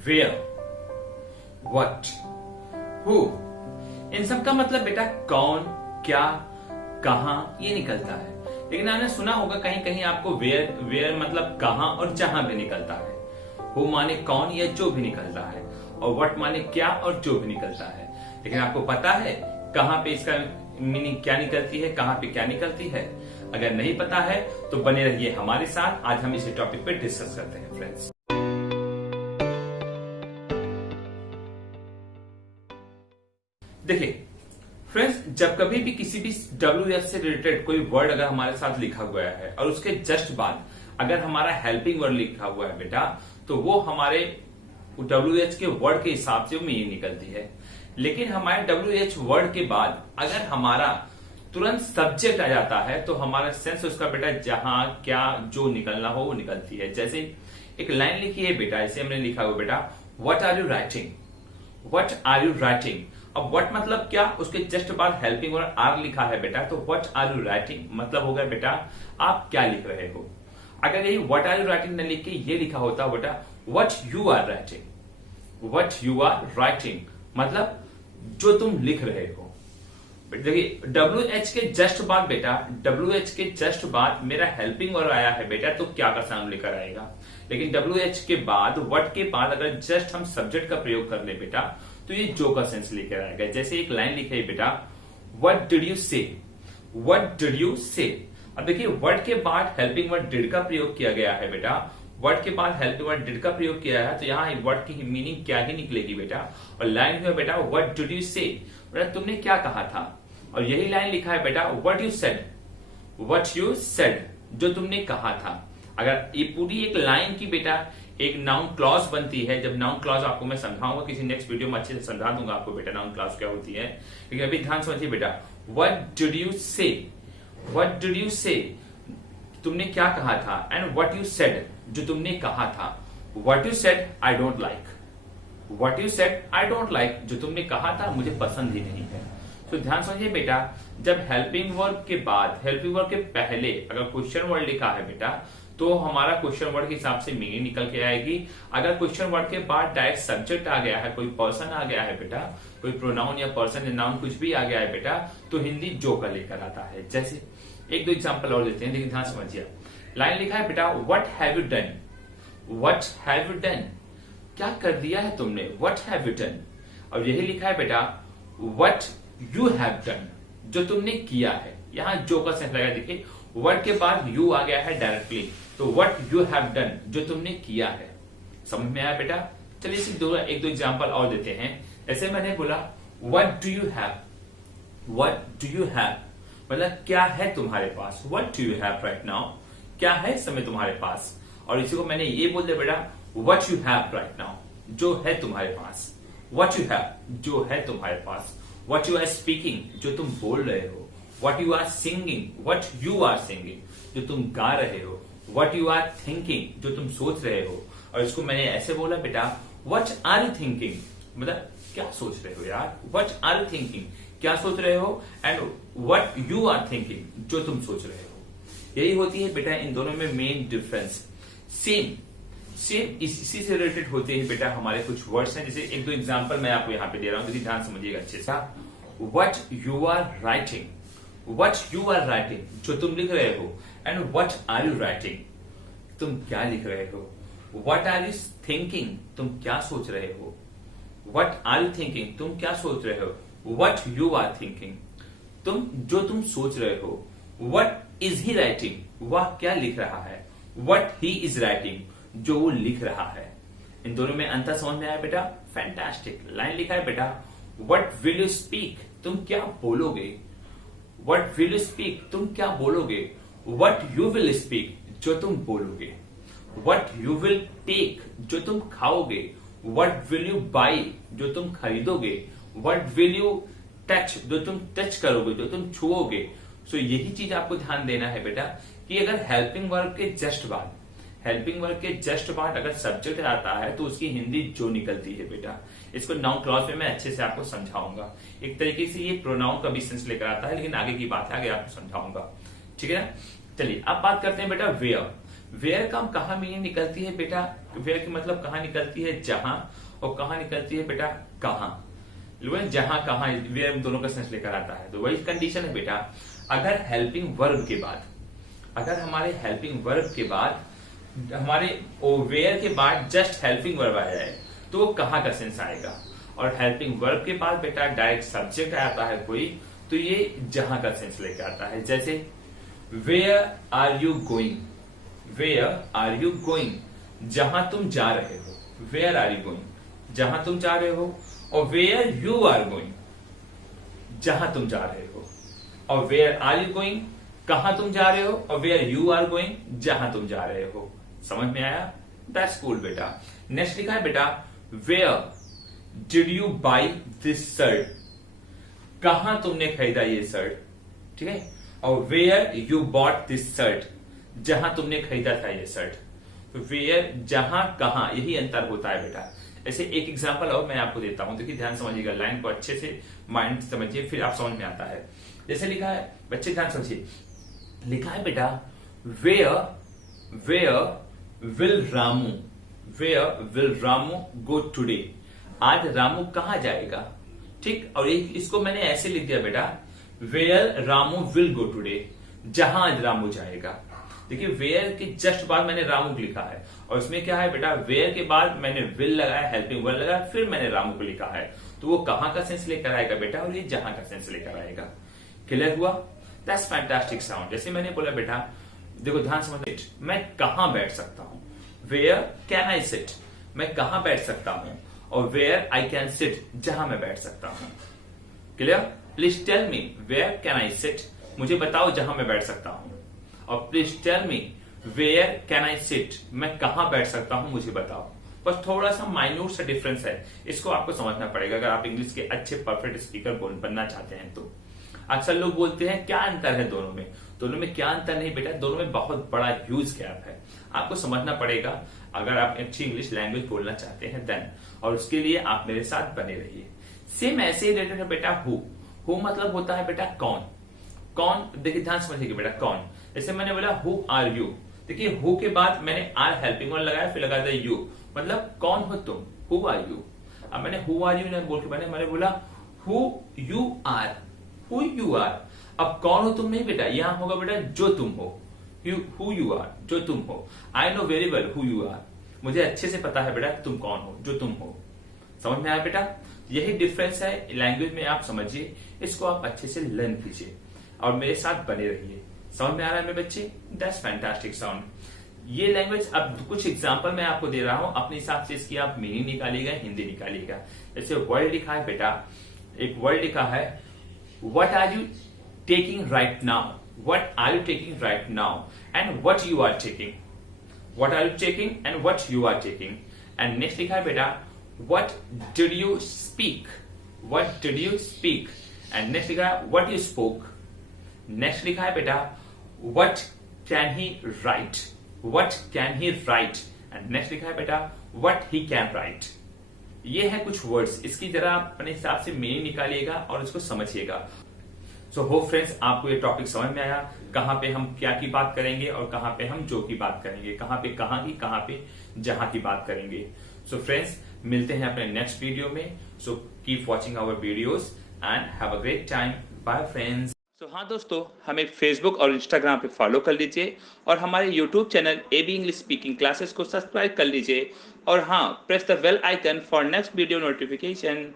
Where, what, who, इन सब का मतलब बेटा कौन, क्या, कहां, ये निकलता है। लेकिन आपने सुना होगा कहीं कहीं आपको वेयर वेयर मतलब कहां और जहां भी निकलता है। हु माने कौन या जो भी निकलता है, और व्हाट माने क्या और जो भी निकलता है। लेकिन आपको पता है कहां पे इसका मीनिंग क्या निकलती है, कहां पे क्या निकलती है? अगर नहीं पता है तो बने रहिए हमारे साथ, आज हम इसी टॉपिक पे डिस्कस करते हैं फ्रेंड्स। देखिए फ्रेंड्स, जब कभी भी किसी भी WH से रिलेटेड कोई वर्ड अगर हमारे साथ लिखा हुआ है और उसके जस्ट बाद अगर हमारा हेल्पिंग वर्ड लिखा हुआ है बेटा, तो वो हमारे WH के वर्ड के हिसाब से मीनिंग निकलती है। लेकिन हमारे WH वर्ड के बाद अगर हमारा तुरंत सब्जेक्ट आ जाता है तो हमारा सेंस उसका बेटा जहां क्या जो निकलना हो वो निकलती है। जैसे एक लाइन लिखी है बेटा, ऐसे हमने लिखा हुआ बेटा, what are you writing, what are you writing. अब व्हाट मतलब क्या, उसके जस्ट बाद हेल्पिंग वर्ड आर लिखा है बेटा, तो व्हाट आर यू राइटिंग मतलब हो गया बेटा आप क्या लिख रहे हो। अगर यही व्हाट आर यू राइटिंग न लिख के ये लिखा होता बेटा what you are writing, what you are writing मतलब जो तुम लिख रहे हो। देखिए WH के जस्ट बाद बेटा, WH के जस्ट बाद मेरा हेल्पिंग वर्ड आया है बेटा, तो क्या का साउंड लेकर आएगा। लेकिन WH के बाद व्हाट के बाद अगर जस्ट हम सब्जेक्ट का प्रयोग कर ले बेटा, तो ये जो का सेंस लेकर आएगा। जैसे एक लाइन लिखी है बेटा, व्हाट डिड यू से, व्हाट डिड यू से। अब देखिए वर्ड के बाद हेल्पिंग वर्ड डिड का प्रयोग किया गया है बेटा, वर्ड के बाद हेल्पिंग वर्ड डिड का प्रयोग किया है, तो यहाँ वर्ड की मीनिंग क्या ही निकलेगी बेटा। और लाइन में बेटा व्हाट डिड यू से, बेटा तुमने क्या कहा था। और यही लाइन लिखा है बेटा what you said, what you said जो तुमने कहा था। अगर ये पूरी एक लाइन की बेटा एक नाउन क्लॉज बनती है, जब नाउन क्लॉज आपको मैं समझाऊंगा किसी नेक्स्ट वीडियो में अच्छे से समझा दूंगा आपको बेटा नाउन क्लॉज क्या होती है। लेकिन अभी ध्यान समझिए बेटा, व्हाट डिड यू से, व्हाट डिड यू से तुमने क्या कहा था, एंड व्हाट यू सेड जो तुमने कहा था। What you said I don't like, what you said I don't like जो तुमने कहा था मुझे पसंद ही नहीं है। तो ध्यान समझिए बेटा, जब हेल्पिंग वर्ड के बाद, हेल्पिंग वर्ड के पहले अगर क्वेश्चन वर्ड लिखा है बेटा, तो हमारा क्वेश्चन वर्ड के हिसाब से मीनिंग निकल के आएगी। अगर क्वेश्चन वर्ड के बाद डायरेक्ट सब्जेक्ट आ गया है, कोई पर्सन आ गया है बेटा, कोई प्रोनाउन या पर्सन या नाउन कुछ भी आ गया है बेटा, तो हिंदी जो का लेकर आता है। जैसे एक दो एग्जांपल और देते हैं, लेकिन ध्यान समझिए। लाइन लिखा है बेटा what have you done, what have you done क्या कर दिया है तुमने, व्हाट हैव यू डन। और यही लिखा है बेटा व्हाट यू हैव डन जो तुमने किया है। यहां जो का सेंस लगा, देखिए वर्ड के बाद यू आ गया है डायरेक्टली, तो व्हाट यू हैव डन जो तुमने किया है। समझ में आया बेटा। चलिए इसी एक दो एग्जांपल और देते हैं। ऐसे मैंने बोला what do you have, what do you have मतलब क्या है तुम्हारे पास, what do you have right now क्या है इस समय तुम्हारे पास। और इसी को मैंने ये बोल दिया बेटा what you have right now जो है तुम्हारे पास, व्हाट यू हैव जो है तुम्हारे पास। व्हाट यू आर स्पीकिंग जो तुम बोल रहे हो, what you are singing, what you are singing जो तुम गा रहे हो, व्हाट यू आर थिंकिंग जो तुम सोच रहे हो। और इसको मैंने ऐसे बोला बेटा व्हाट आर यू थिंकिंग मतलब क्या सोच रहे हो यार, व्हाट आर यू थिंकिंग क्या सोच रहे हो, and what you are thinking जो तुम सोच रहे हो। यही होती है बेटा इन दोनों में मेन डिफरेंस। सेम सेम इसी से रिलेटेड होते हैं बेटा हमारे कुछ वर्ड्स हैं। जैसे एक दो एग्जांपल मैं आपको यहाँ पे दे रहा हूं, लेकिन ध्यान समझिएगा अच्छे से। What you are writing, what you are writing जो तुम लिख रहे हो, and what are you writing तुम क्या लिख रहे हो। व्हाट आर यू थिंकिंग तुम क्या सोच रहे हो, व्हाट आर यू थिंकिंग तुम क्या सोच रहे हो, व्हाट यू आर थिंकिंग तुम जो तुम सोच रहे हो। व्हाट इज ही राइटिंग वह क्या लिख रहा है, व्हाट ही इज राइटिंग जो वो लिख रहा है। इन दोनों में अंतर समझ में आया बेटा, फैंटास्टिक। लाइन लिखा है बेटा व्हाट विल यू स्पीक तुम क्या बोलोगे, व्हाट विल यू स्पीक तुम क्या बोलोगे, व्हाट यू विल स्पीक जो तुम बोलोगे, व्हाट यू विल टेक जो तुम खाओगे, व्हाट विल यू बाई जो तुम खरीदोगे, व्हाट विल यू टच जो तुम टच करोगे जो तुम छुओगे। सो यही चीज आपको ध्यान देना है बेटा कि अगर हेल्पिंग वर्ब के जस्ट बाद, हेल्पिंग वर्ब के जस्ट बाद अगर सब्जेक्ट आता है तो उसकी हिंदी जो निकलती है बेटा। इसको नाउन क्लॉज में मैं अच्छे से आपको समझाऊंगा। एक तरीके से ये प्रोनाउन का भी सेंस लेकर आता है, लेकिन आगे की बात है आगे आपको समझाऊंगा, ठीक है ना। चलिए अब बात करते हैं बेटा वेयर। वेयर का कहाँ मीनिंग निकलती है बेटा, वेयर की मतलब कहाँ निकलती है, जहां, और कहाँ निकलती है बेटा, कहाँ। जहां कहाँ, वेयर दोनों का सेंस लेकर आता है। तो वही कंडीशन है बेटा, अगर हेल्पिंग वर्ब के बाद, अगर हमारे हेल्पिंग वर्ब के बाद हमारे वेयर के बाद जस्ट हेल्पिंग वर्ब आ जाए तो वो कहाँ का सेंस आएगा। और हेल्पिंग वर्ब के बाद बेटा डायरेक्ट सब्जेक्ट आता है कोई, तो ये जहां का सेंस लेकर आता है। जैसे where are you going, where are you going, जहां तुम जा रहे हो, वेयर आर यू गोइंग, जहां तुम जा रहे हो। और वेयर यू आर गोइंग, जहां तुम जा रहे हो। और वेयर आर यू गोइंग, कहां तुम जा रहे हो। और वेयर यू आर गोइंग, जहां तुम जा रहे हो। समझ में आया, दैट्स कूल बेटा। नेक्स्ट लिखा है बेटा, where did you buy this shirt, कहां तुमने खरीदा ये शर्ट, ठीक है। और where you bought this shirt, जहां तुमने खरीदा था ये शर्ट। तो वेयर, जहां, कहां, यही अंतर होता है बेटा। ऐसे एक एग्जांपल और मैं आपको देता हूं, देखिए ध्यान समझिएगा, लाइन को अच्छे से माइंड समझिए, फिर आप समझ में आता है। जैसे लिखा है, बच्चे ध्यान समझिए, लिखा है बेटा, where will Ramu, where will Ramu go today, आज रामू कहां जाएगा, ठीक। और इसको मैंने ऐसे लिख दिया बेटा, where Ramu will go today, जहां आज रामू जाएगा। देखिए वेयर के जस्ट बाद मैंने रामू लिखा है, और इसमें क्या है बेटा, वेयर के बाद मैंने विल लगाया, हेल्पिंग वर्ब लगाया, फिर मैंने रामू को लिखा है। तो वो कहां का सेंस लेकर आएगा बेटा, और ये जहां का सेंस लेकर आएगा। क्लियर हुआ, दैट्स फैंटास्टिक साउंड। जैसे मैंने बोला बेटा, देखो ध्यान समझ, मैं कहां बैठ सकता हूं, वेयर कैन आई सिट, मैं कहां बैठ सकता हूं। और वेयर आई कैन सिट, जहां मैं बैठ सकता हूं। Clear, please tell me where can I sit, मुझे बताओ जहां मैं बैठ सकता हूं। और please tell me where can I sit, मैं कहां बैठ सकता हूं, मुझे बताओ। बस थोड़ा सा माइन्यूट सा डिफरेंस है, इसको आपको समझना पड़ेगा अगर आप इंग्लिश के अच्छे परफेक्ट स्पीकर बनना चाहते हैं तो। अक्सर लोग बोलते हैं क्या अंतर है दोनों में, दोनों में क्या अंतर नहीं बेटा, दोनों में बहुत बड़ा ह्यूज गैप है, आपको समझना पड़ेगा अगर आप अच्छी इंग्लिश लैंग्वेज बोलना चाहते हैं देन। और उसके लिए आप मेरे साथ बने रहिए। सेम ऐसे ही रिलेटेड है बेटा हु मतलब होता है बेटा कौन, कौन, देखिए ध्यान समझिएगा बेटा, कौन। जैसे मैंने बोला हु आर यू, देखिए हु के बाद मैंने आर हेल्पिंग वर्ब लगाया, फिर लगा दिया यू, मतलब कौन हो तुम, हु आर यू। अब मैंने हु आर यू नहीं बोल के मैंने बोला who you are, who you are. अब कौन हो तुम नहीं बेटा, यहां होगा बेटा जो तुम हो, हु यू आर, जो तुम हो। I know very well who you are, मुझे अच्छे से पता है बेटा तुम कौन हो, जो तुम हो। समझ में आया बेटा, यही डिफरेंस है लैंग्वेज में, आप समझिए, इसको आप अच्छे से लर्न कीजिए और मेरे साथ बने रहिए। समझ में आ रहा है मेरे बच्चे, दैट्स फैंटास्टिक साउंड। ये लैंग्वेज, अब कुछ एग्जांपल मैं आपको दे रहा हूं, अपने हिसाब से इसकी आप मीनिंग निकालिएगा, हिंदी निकालिएगा। जैसे वर्ड लिखा है बेटा, एक वर्ड लिखा है, what are you taking right now, what are you taking right now and what you are taking, what are you taking and what you are taking. And next लिखा है बेटा, what did you speak, what did you speak. And next लिखा है what you spoke. Next लिखा है बेटा, what can he write, what can he write. And next लिखा है बेटा, व्हाट ही कैन राइट। ये है कुछ वर्ड्स, इसकी जरा आप अपने हिसाब से मीनिंग निकालिएगा और इसको समझिएगा। सो होप फ्रेंड्स आपको ये टॉपिक समझ में आया, कहां पे हम क्या की बात करेंगे और कहां पे हम जो की बात करेंगे, कहां पे कहां की, कहां पे जहां की बात करेंगे। सो फ्रेंड्स मिलते हैं अपने नेक्स्ट वीडियो में। So keep watching our videos and have a great time, bye friends. तो हाँ दोस्तों, हमें फेसबुक और इंस्टाग्राम पे फॉलो कर लीजिए और हमारे YouTube channel AB English speaking classes को सब्सक्राइब कर लीजिए। और हाँ, press the bell icon for next video notification.